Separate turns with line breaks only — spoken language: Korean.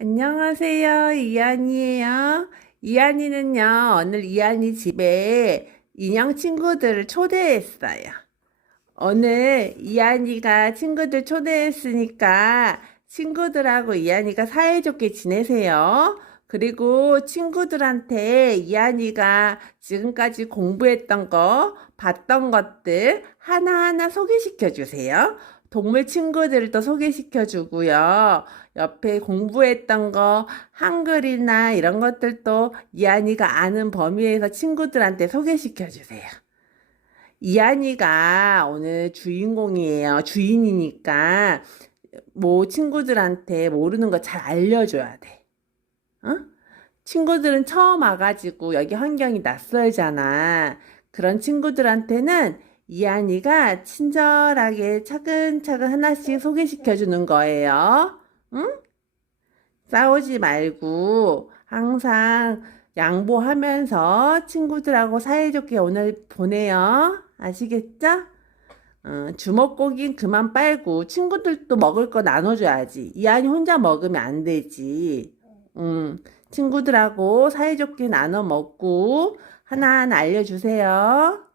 안녕하세요. 이한이에요. 이한이는요, 오늘 이한이 집에 인형 친구들을 초대했어요. 오늘 이한이가 친구들 초대했으니까 친구들하고 이한이가 사이좋게 지내세요. 그리고 친구들한테 이한이가 지금까지 공부했던 거, 봤던 것들 하나하나 소개시켜 주세요. 동물 친구들도 소개시켜 주고요. 옆에 공부했던 거, 한글이나 이런 것들도 이한이가 아는 범위에서 친구들한테 소개시켜 주세요. 이한이가 오늘 주인공이에요. 주인이니까 뭐 친구들한테 모르는 거 잘 알려줘야 돼. 어? 친구들은 처음 와가지고 여기 환경이 낯설잖아. 그런 친구들한테는 이한이가 친절하게 차근차근 하나씩 소개시켜 주는 거예요. 응? 싸우지 말고 항상 양보하면서 친구들하고 사이좋게 오늘 보내요. 아시겠죠? 어, 주먹고기 그만 빨고 친구들도 먹을 거 나눠줘야지. 이한이 혼자 먹으면 안 되지. 음, 친구들하고 사이좋게 나눠 먹고 하나하나 알려주세요.